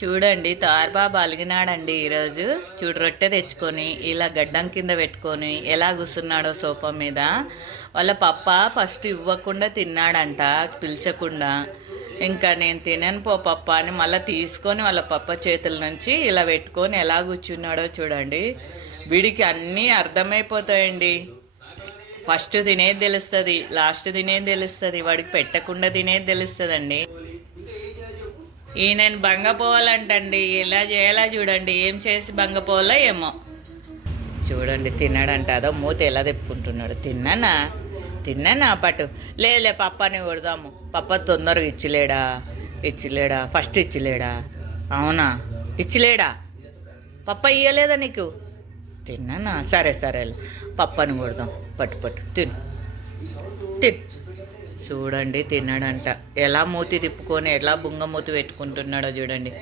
చూడండి తారబాబు అలిగినాడండి ఈరోజు. చూడు రొట్టె తెచ్చుకొని ఇలా గడ్డం కింద పెట్టుకొని ఎలా కూర్చున్నాడో సోఫా మీద. వాళ్ళ పప్ప ఫస్ట్ ఇవ్వకుండా తిన్నాడంట, పిలిచకుండా. ఇంకా నేను తినను పో పప్ప అని మళ్ళీ తీసుకొని వాళ్ళ పప్ప చేతుల నుంచి ఇలా పెట్టుకొని ఎలా కూర్చున్నాడో చూడండి. వీడికి అన్నీ అర్థమైపోతాయండి. ఫస్ట్ తినేది తెలుస్తుంది, లాస్ట్ తినేది తెలుస్తుంది, వాడికి పెట్టకుండా తినేది తెలుస్తుందండి. ఈయనని బంగపోవాలంటండి, ఇలా చేయాలా చూడండి. ఏం చేసి బంగపోవాలో ఏమో చూడండి. తిన్నాడంట, అదో మూత ఎలా తెప్పుకుంటున్నాడు. తిన్నానా పట్టు. లేలే పప్పని కొడదాము. పప్ప తొందరగా ఇచ్చిలేడా ఫస్ట్ ఇచ్చిలేడా? అవునా, ఇచ్చిలేడా? పప్ప ఇయ్యలేదా నీకు? తిన్నానా, సరే పప్పని కొడదాం. పట్టు తిను. చూడండి తిన్నాడంట. ఎలా మూతి తిప్పుకొని ఎలా బుంగ మూతి పెట్టుకుంటున్నాడో చూడండి.